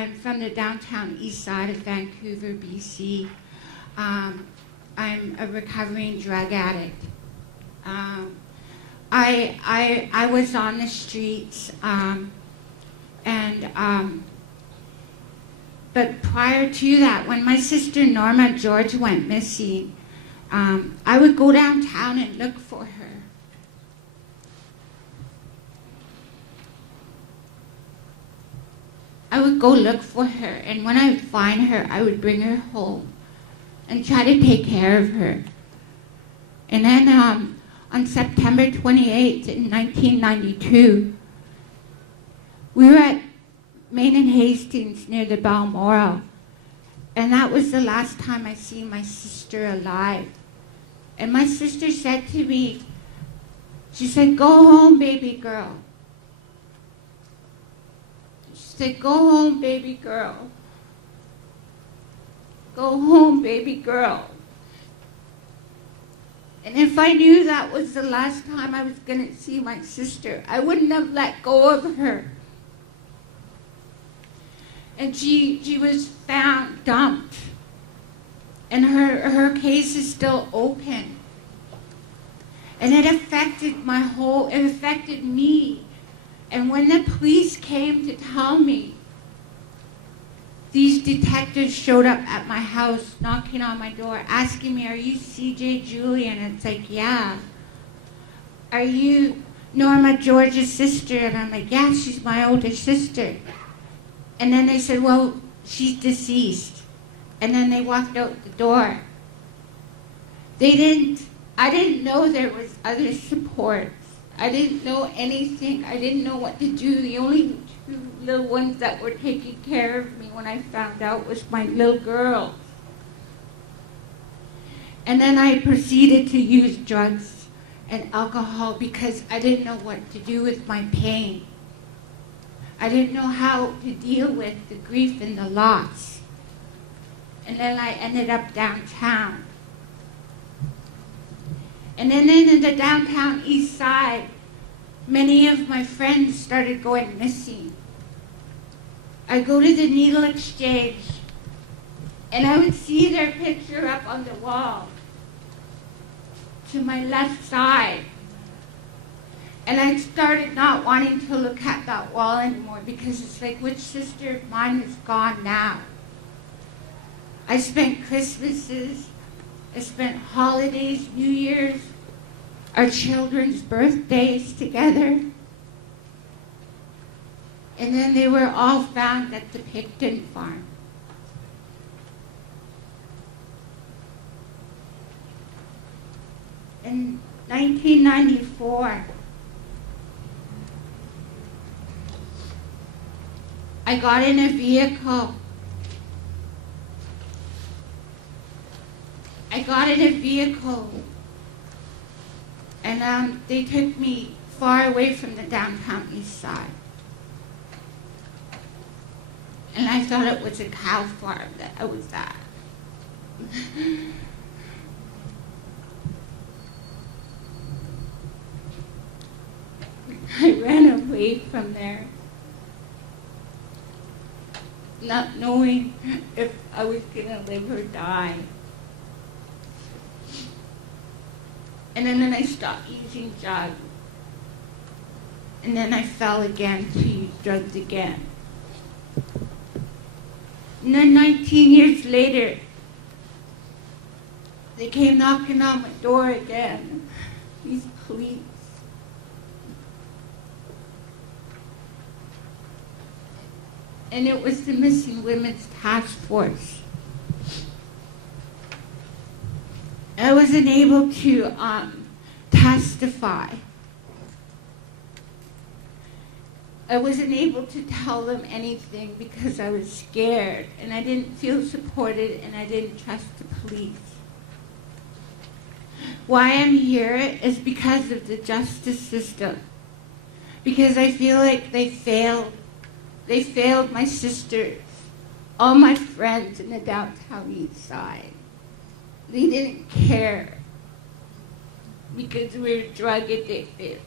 I'm from the downtown east side of Vancouver, BC. I'm a recovering drug addict. I was on the streets, but prior to that, when my sister Norma George went missing, I would go downtown and look for her. I would go look for her, and when I would find her, I would bring her home and try to take care of her. And then on September 28th in 1992, we were at Main and Hastings near the Balmoral, and that was the last time I seen my sister alive. And my sister said to me, she said, "Go home, baby girl." She said, "Go home, baby girl. Go home, baby girl." And if I knew that was the last time I was going to see my sister, I wouldn't have let go of her. And she was found dumped. And her case is still open. And it affected it affected me. And when the police came to tell me, these detectives showed up at my house, knocking on my door, asking me, "Are you CJ Julie?" And it's like, "Yeah." "Are you Norma George's sister?" And I'm like, "Yeah, she's my older sister." And then they said, "Well, she's deceased." And then they walked out the door. I didn't know there was other supports. I didn't know anything. I didn't know what to do. The only two little ones that were taking care of me when I found out was my little girl. And then I proceeded to use drugs and alcohol because I didn't know what to do with my pain. I didn't know how to deal with the grief and the loss. And then I ended up downtown. And then in the downtown east side, many of my friends started going missing. I go to the needle exchange, and I would see their picture up on the wall to my left side. And I started not wanting to look at that wall anymore because it's like, which sister of mine is gone now? I spent Christmases, I spent holidays, New Year's, our children's birthdays together. And then they were all found at the Picton farm. In 1994, I got in a vehicle. And they took me far away from the downtown east side. And I thought it was a cow farm that I was at. I ran away from there, not knowing if I was gonna live or die. And then I stopped using drugs. And then I fell again to use drugs again. And then 19 years later, they came knocking on my door again, these police. And it was the Missing Women's Task Force. I wasn't able to testify. I wasn't able to tell them anything because I was scared and I didn't feel supported and I didn't trust the police. Why I'm here is because of the justice system. Because I feel like they failed. They failed my sisters, all my friends in the downtown east side. They didn't care because we were drug addicted.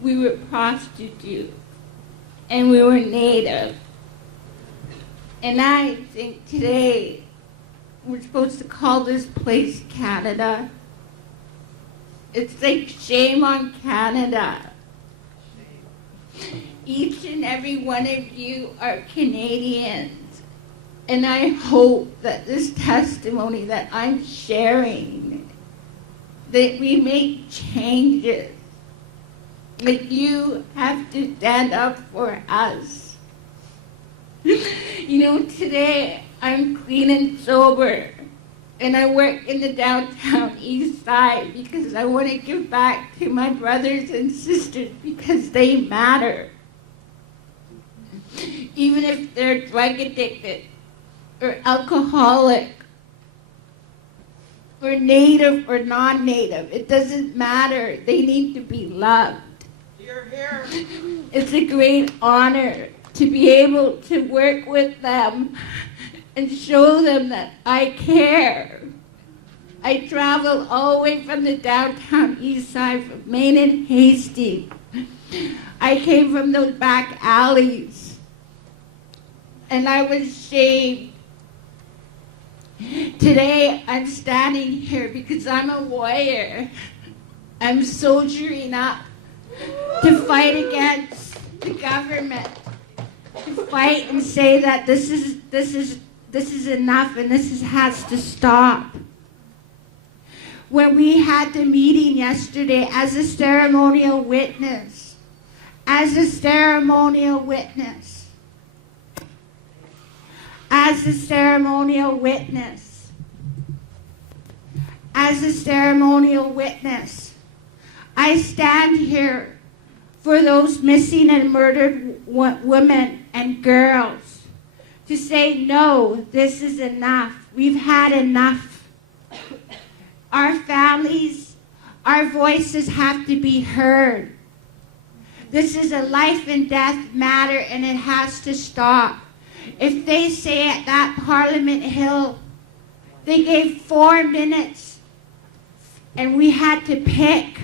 We were prostitutes and we were Native. And I think today we're supposed to call this place Canada. It's like shame on Canada. Each and every one of you are Canadians. And I hope that this testimony that I'm sharing, that we make changes. That you have to stand up for us. You know, today I'm clean and sober. And I work in the downtown east side because I want to give back to my brothers and sisters because they matter. Even if they're drug addicted or alcoholic or native or non-native, it doesn't matter. They need to be loved. You're here. It's a great honor to be able to work with them and show them that I care. I travel all the way from the downtown east side, from Main and Hastings. I came from those back alleys, and I was shamed. Today, I'm standing here because I'm a warrior. I'm soldiering up to fight against the government, to fight and say that this is enough and this has to stop. When we had the meeting yesterday as a ceremonial witness, as a ceremonial witness, as a ceremonial witness, as a ceremonial witness, I stand here for those missing and murdered women and girls to say, no, this is enough. We've had enough. Our families, our voices have to be heard. This is a life and death matter, and it has to stop. If they say at that Parliament Hill, they gave 4 minutes, and we had to pick.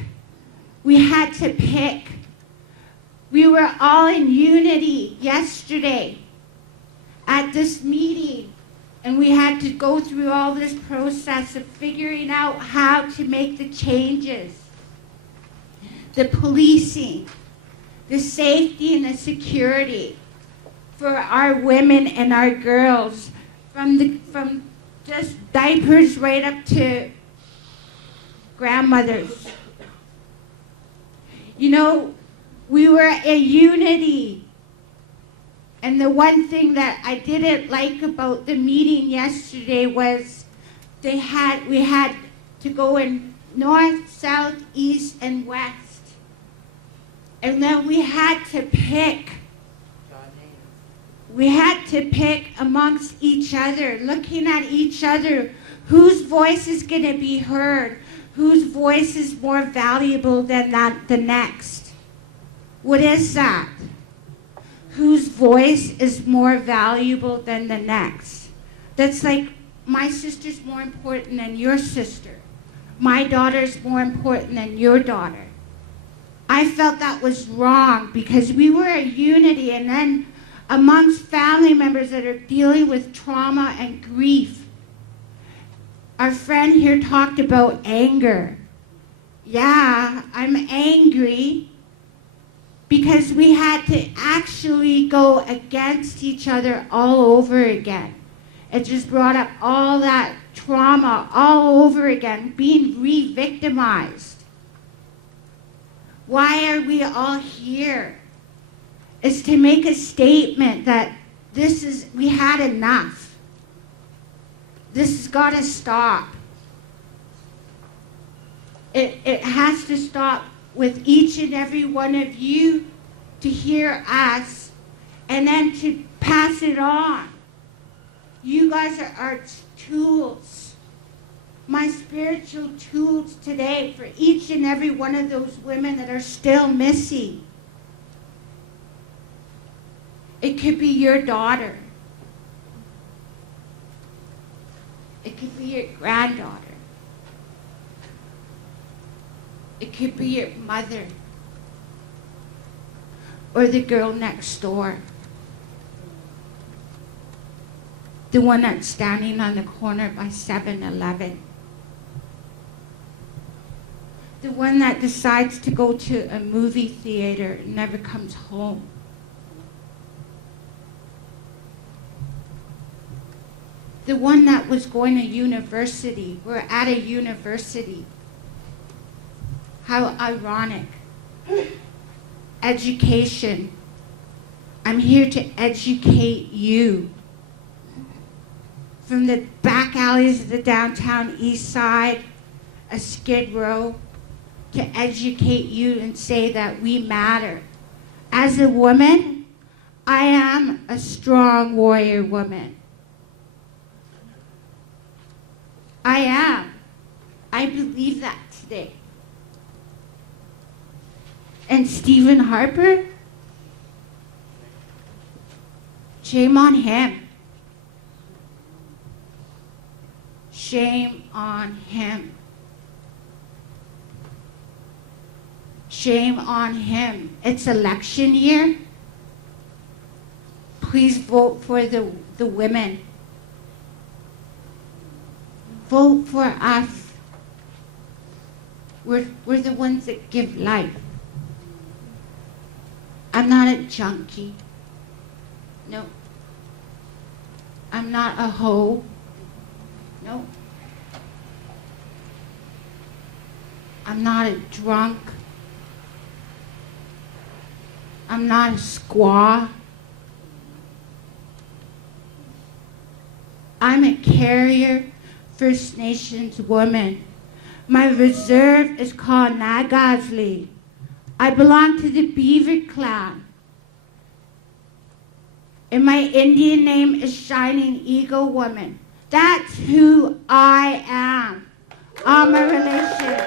We had to pick. We were all in unity yesterday at this meeting. And we had to go through all this process of figuring out how to make the changes. The policing, the safety and the security for our women and our girls, from just diapers right up to grandmothers. You know, we were a unity. And the one thing that I didn't like about the meeting yesterday was we had to go in north, south, east, and west. And then we had to pick. We had to pick amongst each other, looking at each other, whose voice is going to be heard, whose voice is more valuable than the next. What is that? Whose voice is more valuable than the next? That's like, my sister's more important than your sister. My daughter's more important than your daughter. I felt that was wrong because we were a unity, and then amongst family members that are dealing with trauma and grief. Our friend here talked about anger. Yeah, I'm angry. Because we had to actually go against each other all over again. It just brought up all that trauma all over again, being re-victimized. Why are we all here? It's to make a statement that we had enough. This has got to stop. It has to stop with each and every one of you to hear us and then to pass it on. You guys are our tools, my spiritual tools today for each and every one of those women that are still missing. It could be your daughter. It could be your granddaughter. It could be your mother or the girl next door. The one that's standing on the corner by 7-Eleven. The one that decides to go to a movie theater and never comes home. The one that was going to university. We're at a university. How ironic. Education. I'm here to educate you. From the back alleys of the downtown east side, a Skid Row, to educate you and say that we matter. As a woman, I am a strong warrior woman. I am. I believe that today. And Stephen Harper, shame on him. Shame on him. Shame on him. It's election year. Please vote for the women. Vote for us. We're the ones that give life. I'm not a junkie. No. I'm not a hoe. No. I'm not a drunk. I'm not a squaw. I'm a carrier First Nations woman. My reserve is called Nagazli. I belong to the Beaver clan. And my Indian name is Shining Eagle Woman. That's who I am. All my relations.